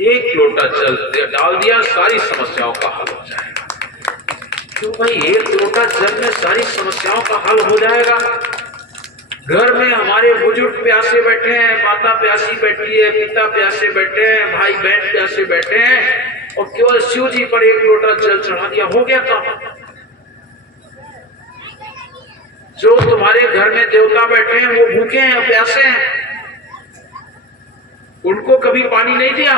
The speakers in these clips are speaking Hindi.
एक लोटा जल डाल दिया, सारी समस्याओं का हल हो जाएगा। क्यों भाई, एक लोटा जल में सारी समस्याओं का हल हो जाएगा? घर में हमारे बुजुर्ग प्यासे बैठे हैं, माता प्यासी बैठी है, पिता प्यासे बैठे हैं, भाई बहन प्यासे बैठे हैं, और केवल शिव जी पर एक लोटा जल चढ़ा दिया, हो गया काम। जो तुम्हारे घर में देवता बैठे हैं वो भूखे हैं, प्यासे हैं, उनको कभी पानी नहीं दिया।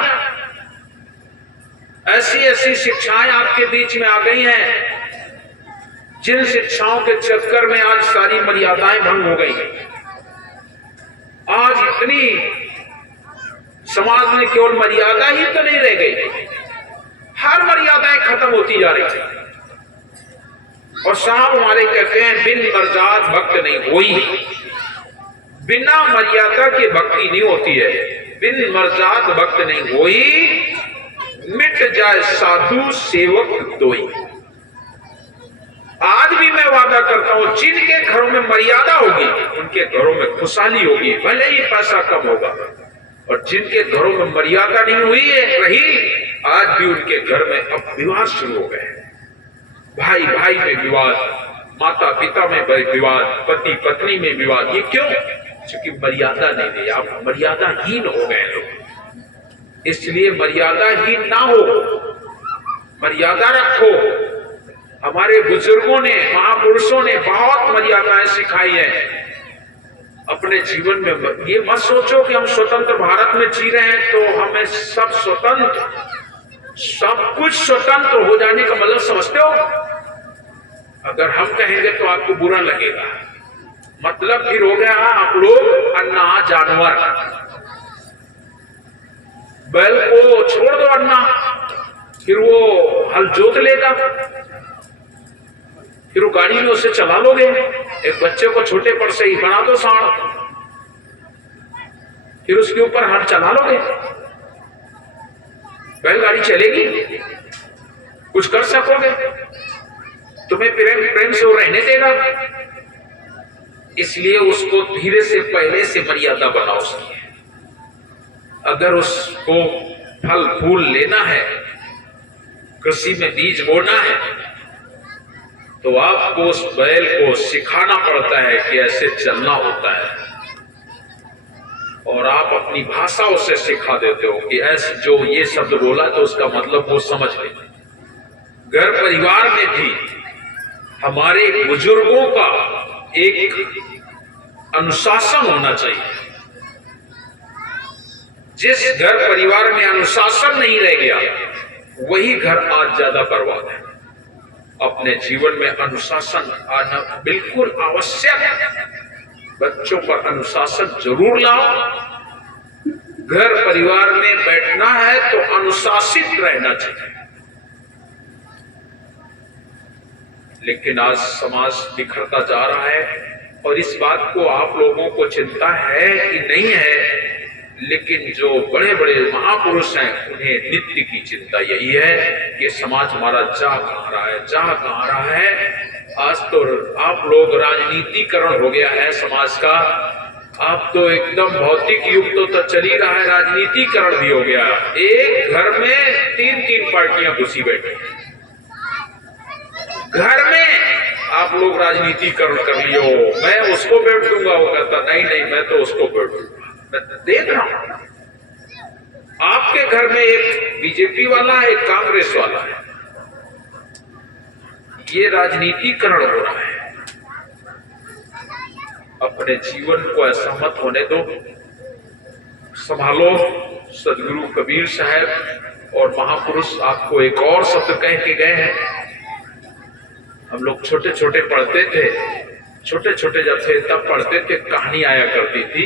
ऐसी ऐसी शिक्षाएं आपके बीच में आ गई हैं, जिन शिक्षाओं के चक्कर में आज सारी मर्यादाएं भंग हो गई। आज इतनी समाज में केवल मर्यादा ही तो नहीं रह गई, हर मर्यादाएं खत्म होती जा रही है। और साहब हमारे कहते हैं, बिन मर्याद भक्त नहीं होई। बिना मर्यादा के भक्ति नहीं होती है। बिन मर्याद भक्त नहीं होई, मिट जाए साधु सेवक दोई। आज भी मैं वादा करता हूं, जिनके घरों में मर्यादा होगी उनके घरों में खुशहाली होगी, भले ही पैसा कम होगा। और जिनके घरों में मर्यादा नहीं हुई है रही, आज भी उनके घर में अब विवाद शुरू हो गए। भाई भाई में विवाद, माता पिता में विवाद, पति पत्नी में विवाद। ये क्यों? क्योंकि मर्यादा नहीं दी। आप मर्यादाहीन हो गए लोग। इसलिए मर्यादाहीन ना हो, मर्यादा रखो। हमारे बुजुर्गों ने, महापुरुषों ने बहुत मर्यादाएं सिखाई है अपने जीवन में। ये मत सोचो कि हम स्वतंत्र भारत में जी रहे हैं तो हमें सब स्वतंत्र, सब कुछ स्वतंत्र हो जाने का मतलब समझते हो? अगर हम कहेंगे तो आपको बुरा लगेगा। मतलब फिर हो गया आप लोग अन्ना जानवर। बैल को छोड़ दो अन्ना, फिर वो हल जोत लेगा, फिर वो गाड़ी में उसे चला लोगे। एक बच्चे को छोटे पर से ही बना दो सांड, फिर उसके ऊपर हल चला लोगे, बैलगाड़ी चलेगी? कुछ कर सकोगे? तुम्हें प्रेम से वो रहने देगा? इसलिए उसको धीरे से, पहले से मर्यादा बनाओ उसकी। अगर उसको फल फूल लेना है, कृषि में बीज बोना है, तो आपको उस बैल को सिखाना पड़ता है कि ऐसे चलना होता है। और आप अपनी भाषा उसे सिखा देते हो कि ऐसे जो ये शब्द बोला तो उसका मतलब वो समझ ले। घर परिवार में भी हमारे बुजुर्गों का एक अनुशासन होना चाहिए। जिस घर परिवार में अनुशासन नहीं रह गया, वही घर आज ज्यादा बर्बाद है। अपने जीवन में अनुशासन आना बिल्कुल आवश्यक है। बच्चों पर अनुशासन जरूर लाओ। घर परिवार में बैठना है तो अनुशासित रहना चाहिए। लेकिन आज समाज बिखरता जा रहा है, और इस बात को आप लोगों को चिंता है कि नहीं है, लेकिन जो बड़े बड़े महापुरुष हैं उन्हें नित्य की चिंता यही है कि समाज हमारा जा कहां रहा है, जा कहां रहा है। आज तो आप लोग, राजनीतिकरण हो गया है समाज का। आप तो एकदम भौतिक युग तो चल ही रहा है, राजनीतिकरण भी हो गया। एक घर में 3-3 पार्टियां घुसी बैठी। घर में आप लोग राजनीतिकरण कर लियो, मैं उसको बैठ दूंगा, वो कहता नहीं नहीं मैं तो उसको बैठ दूंगा। मैं देख रहा हूं आपके घर में एक बीजेपी वाला है, एक कांग्रेस वाला है। ये राजनीतिकरण हो रहा है। अपने जीवन को ऐसा मत होने दो, संभालो। सदगुरु कबीर साहब और महापुरुष आपको एक और शब्द कह के गए हैं। हम लोग छोटे छोटे पढ़ते थे, छोटे छोटे जब थे तब पढ़ते थे, कहानी आया करती थी।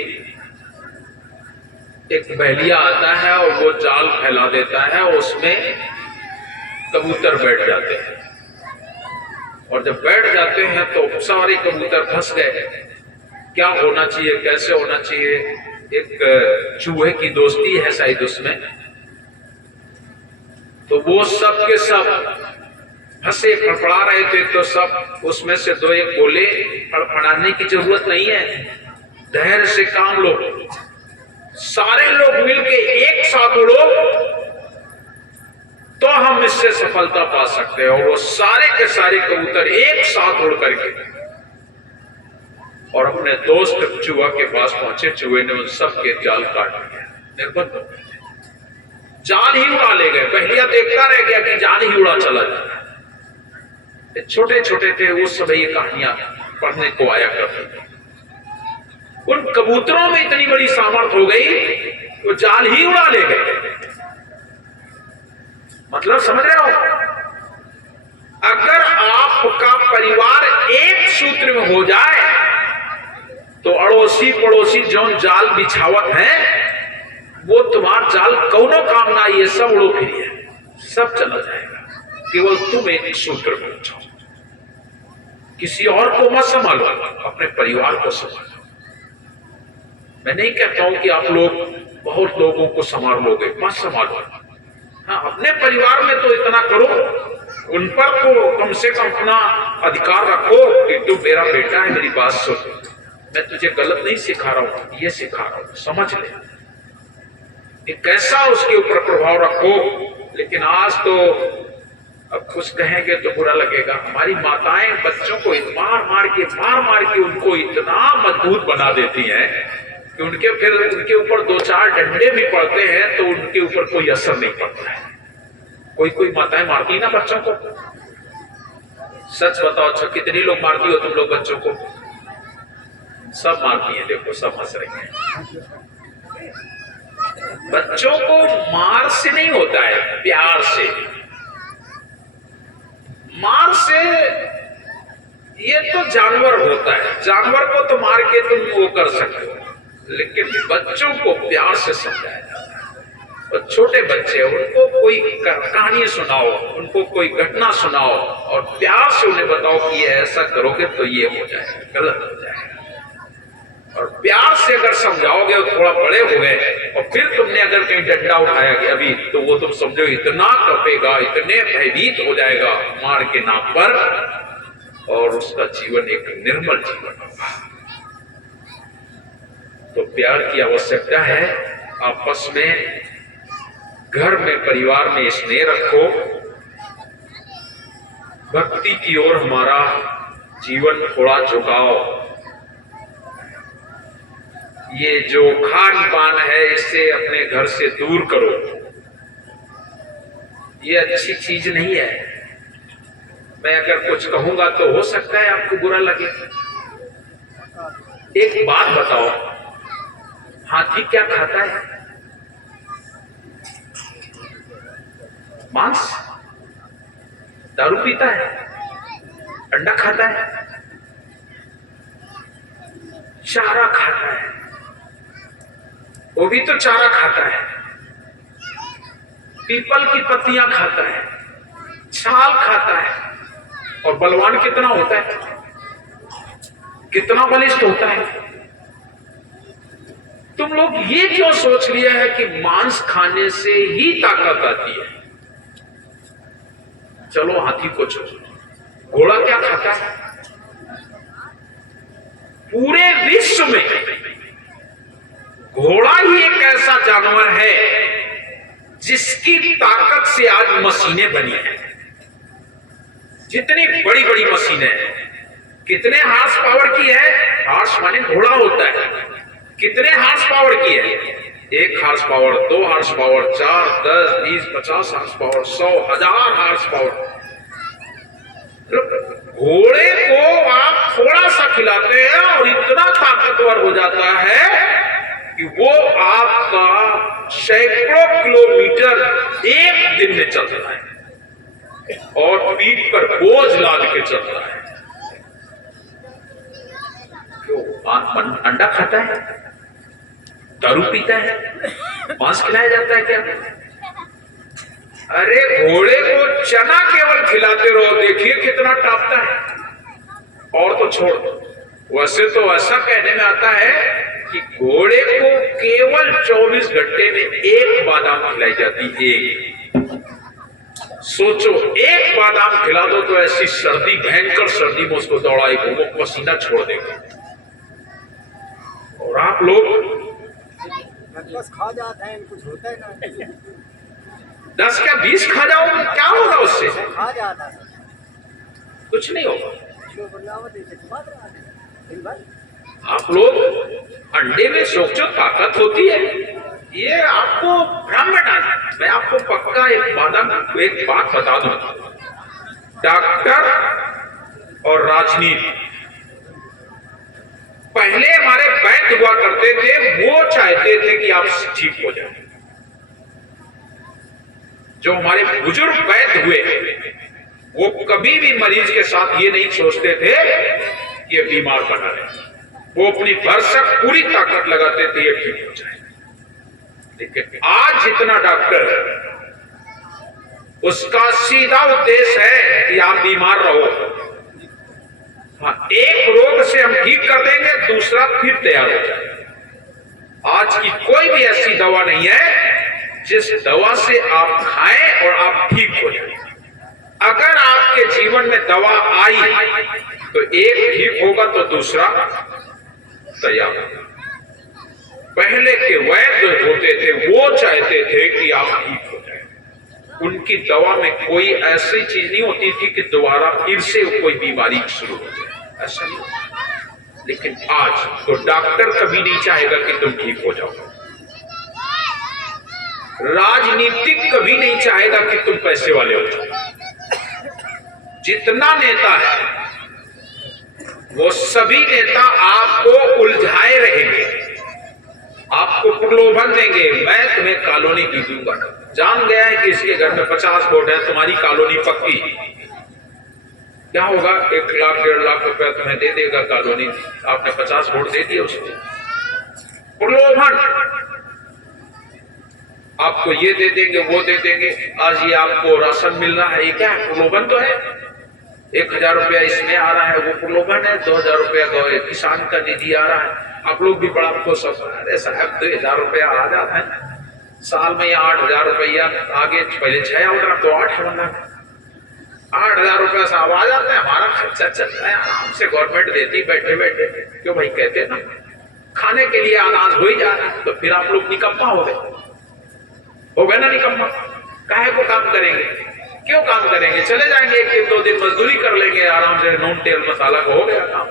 एक बहेलिया आता है और वो जाल फैला देता है, उसमें कबूतर बैठ जाते हैं, और जब बैठ जाते हैं तो सारे कबूतर फंस गए। क्या होना चाहिए, कैसे होना चाहिए? एक चूहे की दोस्ती है शायद उसमें, तो वो सब के सब फंसे, फड़फड़ा रहे थे, तो सब उसमें से 2-1 बोले, फड़फड़ाने की जरूरत नहीं है, धैर्य से काम लो, सारे लोग मिलके एक साथ उड़ो हम इससे सफलता पा सकते हैं। और वो सारे के सारे कबूतर एक साथ उड़ करके और अपने दोस्त चूहा के पास पहुंचे। चूहे ने उन सब के जाल काट दिया, निर्बंध हो गए, जाल ही उड़ा ले गए। पहलिया देखता रह गया कि जाल ही उड़ा चला जाता। छोटे छोटे थे उस समय ये कहानियां पढ़ने को आया करते थे। उन कबूतरों में इतनी बड़ी सामर्थ हो गई वो जाल ही उड़ा ले गए। मतलब समझ रहे हो? अगर आपका परिवार एक सूत्र में हो जाए तो अड़ोसी पड़ोसी जो जाल बिछावत है वो तुम्हारा जाल कौनो काम ना, ये सब उड़ो फिरिए, सब चला जाएगा। केवल तुम एक सूत्र में जाओ, किसी और को मत संभालो, अपने परिवार को संभालो। मैं नहीं कहता हूं कि आप लोग बहुत लोगों को संभाल लोगे, मत संभालो। हाँ, अपने परिवार में तो इतना करो, उन पर तो कम से कम अपना अधिकार रखो कि तू मेरा बेटा है, मेरी बात सुन, मैं तुझे गलत नहीं सिखा रहा हूं, ये सिखा रहा हूं, समझ ले। एक कैसा उसके ऊपर प्रभाव रखो। लेकिन आज तो अब कुछ कहेंगे तो बुरा लगेगा। हमारी माताएं बच्चों को मार मार के उनको इतना मजबूत बना देती हैं कि उनके ऊपर दो चार डंडे भी पड़ते हैं तो उनके ऊपर कोई असर नहीं पड़ता है। कोई माताएं मारती ना बच्चों को। सच बताओ, अच्छा कितनी लोग मारती हो तुम लोग बच्चों को? सब मारती हैं, देखो सब हंस रहे हैं। बच्चों को मार से नहीं होता है, प्यार से। मार से ये तो जानवर होता है, जानवर को तो मार के तुम वो कर सकते हो, लेकिन बच्चों को प्यार से समझाया जाता है। और छोटे बच्चे, उनको कोई कहानी सुनाओ, उनको कोई घटना सुनाओ और प्यार से उन्हें बताओ कि ये ऐसा करोगे तो ये हो जाएगा, गलत हो जाएगा। और प्यार से अगर समझाओगे और थोड़ा बड़े हो गए और फिर तुमने अगर कहीं डंडा उठाया गया अभी, तो वो तुम समझो इतना कपेगा, इतने भयभीत हो जाएगा मार के नाम पर, और उसका जीवन एक निर्मल जीवन होगा। तो प्यार की आवश्यकता है। आपस में, घर में, परिवार में स्नेह रखो। भक्ति की ओर हमारा जीवन थोड़ा झुकाओ। ये जो खान पान है इससे अपने घर से दूर करो, ये अच्छी चीज नहीं है। मैं अगर कुछ कहूंगा तो हो सकता है आपको बुरा लगे। एक बात बताओ, हाथी क्या खाता है? मांस? दारू पीता है? अंडा खाता है? चारा खाता है, वो भी तो चारा खाता है। पीपल की पत्तियां खाता है, छाल खाता है। और बलवान कितना होता है, कितना बलिष्ठ होता है। तुम लोग ये क्यों सोच लिया है कि मांस खाने से ही ताकत आती है? चलो हाथी को छोड़ो, घोड़ा क्या खाता है? पूरे विश्व में घोड़ा ही एक ऐसा जानवर है जिसकी ताकत से आज मशीनें बनी हैं। जितनी बड़ी बड़ी मशीनें हैं, कितने हार्स पावर की है? हार्स माने घोड़ा होता है। कितने हार्स पावर की है? 1 horse power, 2 horse power, 4, 10, 20, 50 horse power, 100, 1000 horse power. घोड़े को आप थोड़ा सा खिलाते हैं और इतना ताकतवर हो जाता है कि वो आपका सैकड़ों किलोमीटर एक दिन में चलता है और पीठ पर बोझ लाद के चलता है। क्यों? अंडा खाता है, दारू पीता है, मांस खिलाया जाता है क्या? अरे घोड़े को चना केवल खिलाते रहो, देखिए कितना टापता है। और तो छोड़ दो, वैसे तो ऐसा कहने में आता है कि घोड़े को केवल 24 घंटे में 1 बादाम खिलाई जाती है। सोचो, 1 बादाम खिला दो तो ऐसी सर्दी, भयंकर सर्दी में उसको दौड़ाएगा, वो पसीना छोड़ देगा। और आप लोग बस खा जाते हैं, कुछ होता है ना। 10 क्या 20 खा जाओ, क्या होगा उससे? खा जाता है। कुछ नहीं होगा। जो बनावट है, तो बात रहा है। दिन भर आप लोग अंडे में जो ताकत होती है, ये आपको भ्रम में डालना। मैं आपको पक्का एक बात बता दूं, डॉक्टर और राजनीति, पहले हमारे वैद्य हुआ करते थे, वो चाहते थे कि आप ठीक हो जाए। जो हमारे बुजुर्ग वैद्य हुए, वो कभी भी मरीज के साथ ये नहीं सोचते थे कि ये बीमार बना रहे, वो अपनी भरसक पूरी ताकत लगाते थे ये ठीक हो जाए। लेकिन आज जितना डॉक्टर, उसका सीधा उद्देश्य है कि आप बीमार रहो। हाँ, एक रोग से हम ठीक कर देंगे, दूसरा फिर तैयार हो जाए। आज की कोई भी ऐसी दवा नहीं है जिस दवा से आप खाएं और आप ठीक हो जाए। अगर आपके जीवन में दवा आई तो एक ठीक होगा तो दूसरा तैयार होगा। पहले के वैद्य होते थे, वो चाहते थे कि आप ठीक हो जाए। उनकी दवा में कोई ऐसी चीज नहीं होती थी कि दोबारा फिर से कोई बीमारी शुरू हो जाए, ऐसा नहीं होता। लेकिन आज तो डॉक्टर कभी नहीं चाहेगा कि तुम ठीक हो जाओ, राजनीतिक कभी नहीं चाहेगा कि तुम पैसे वाले हो जाओ। जितना नेता है वो सभी नेता आपको उलझाए रहेंगे, आपको प्रलोभन देंगे, मैं तुम्हें कॉलोनी दे दूंगा। जान गया है कि इसके घर में 50 वोट है, तुम्हारी कॉलोनी पक्की। क्या होगा? 1 लाख 1.5 लाख रुपया तुम्हें दे देगा कॉलोनी, आपने 50 वोट दे दिए उसको। प्रलोभन, आपको ये दे देंगे, वो दे देंगे। आज ये आपको राशन मिल रहा है, ये क्या है? प्रलोभन तो है। 1000 रुपया इसमें आ रहा है, वो प्रलोभन है। 2000 रुपया किसान का निधि आ रहा है, आप लोग भी बड़ा खुश होते हैं। अरे साहब 2000 रुपया आ जाता है साल में, 8000 रुपया आगे, पहले 6 आउट रहा तो 8 बना, 8000 रुपया साहब आ जाता है, हमारा खर्चा चलता है आराम से, गवर्नमेंट देती बैठे बैठे। क्यों भाई? कहते हैं ना, खाने के लिए अनाज हो ही जा रहा है, तो फिर आप लोग निकम्मा हो गए ना निकम्मा। काहे को काम करेंगे? क्यों काम करेंगे? चले जाएंगे 1 दिन 2 दिन मजदूरी कर लेंगे आराम से, नून तेल मसाला को हो गया काम।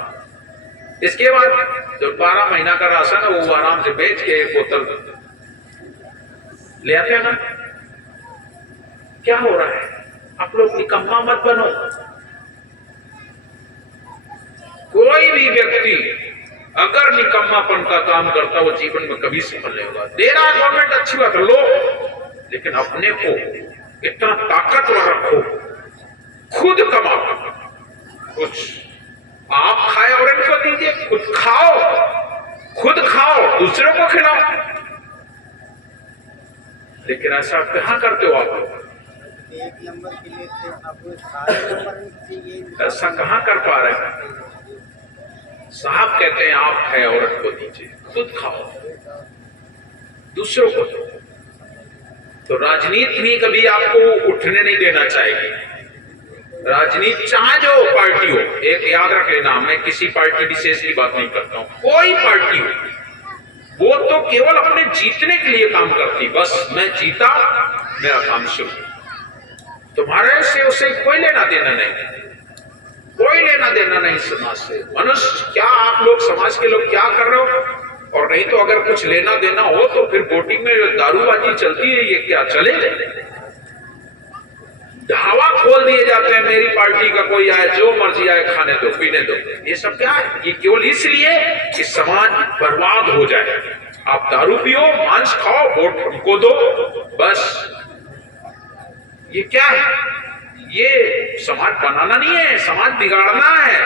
इसके बाद जो 12 महीना का राशन है वो आराम से बेच के 1 बोतल ले आते हैं ना। क्या हो रहा है? आप लोग निकम्मा मत बनो। कोई भी व्यक्ति अगर निकम्मापन का काम करता, वो जीवन में कभी सफल नहीं होगा। दे रहा है गवर्नमेंट, अच्छी बात लो, लेकिन अपने को इतना ताकतवर रखो, खुद कमाओ, कुछ आप खाए और इनको दीजिए, खुद खाओ, दूसरों को खिलाओ। लेकिन ऐसा कहां करते हो आप लोग? 1 नंबर के लिए थे, अब 7 नंबर चाहिए। ऐसा कहां कर पा रहे हैं? साहब कहते हैं आप खाए औरत को दीजिए, खुद खाओ, दूसरों को दो। तो राजनीति भी कभी आपको उठने नहीं देना चाहिए। राजनीति चाहे जो पार्टी हो, एक याद रख लेना, मैं किसी पार्टी विशेष की बात नहीं करता हूं, कोई पार्टी हो, वो तो केवल अपने जीतने के लिए काम करती। बस मैं जीता, मेरा काम शुरू। तुम्हारे से उसे कोई लेना देना नहीं, कोई लेना देना नहीं समाज से। मनुष्य क्या, आप लोग समाज के लोग क्या कर रहे हो? और नहीं तो अगर कुछ लेना देना हो तो फिर वोटिंग में जो दारूबाजी चलती है, ये क्या चले? ढाबा खोल दिए जाते हैं, मेरी पार्टी का कोई आए, जो मर्जी आए खाने दो पीने दो। ये सब क्या है? ये केवल इसलिए कि समाज बर्बाद हो जाए। आप दारू पियो, मांस खाओ, वोट हमको दो, बस। ये क्या है? ये समाज बनाना नहीं है, समाज बिगाड़ना है।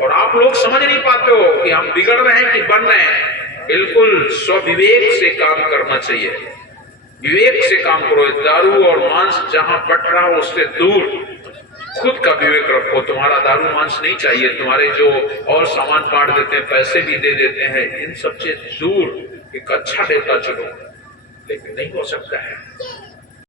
और आप लोग समझ नहीं पाते हो कि हम बिगड़ रहे हैं कि बन रहे हैं। बिल्कुल स्वविवेक से काम करना चाहिए, विवेक से काम करो। दारू और मांस जहां बट रहा हो उससे दूर खुद का विवेक रखो। तुम्हारा दारू मांस नहीं चाहिए, तुम्हारे जो और सामान बांट देते हैं, पैसे भी दे देते हैं, इन सबसे दूर एक अच्छा नेता चुनो। लेकिन नहीं हो सकता है।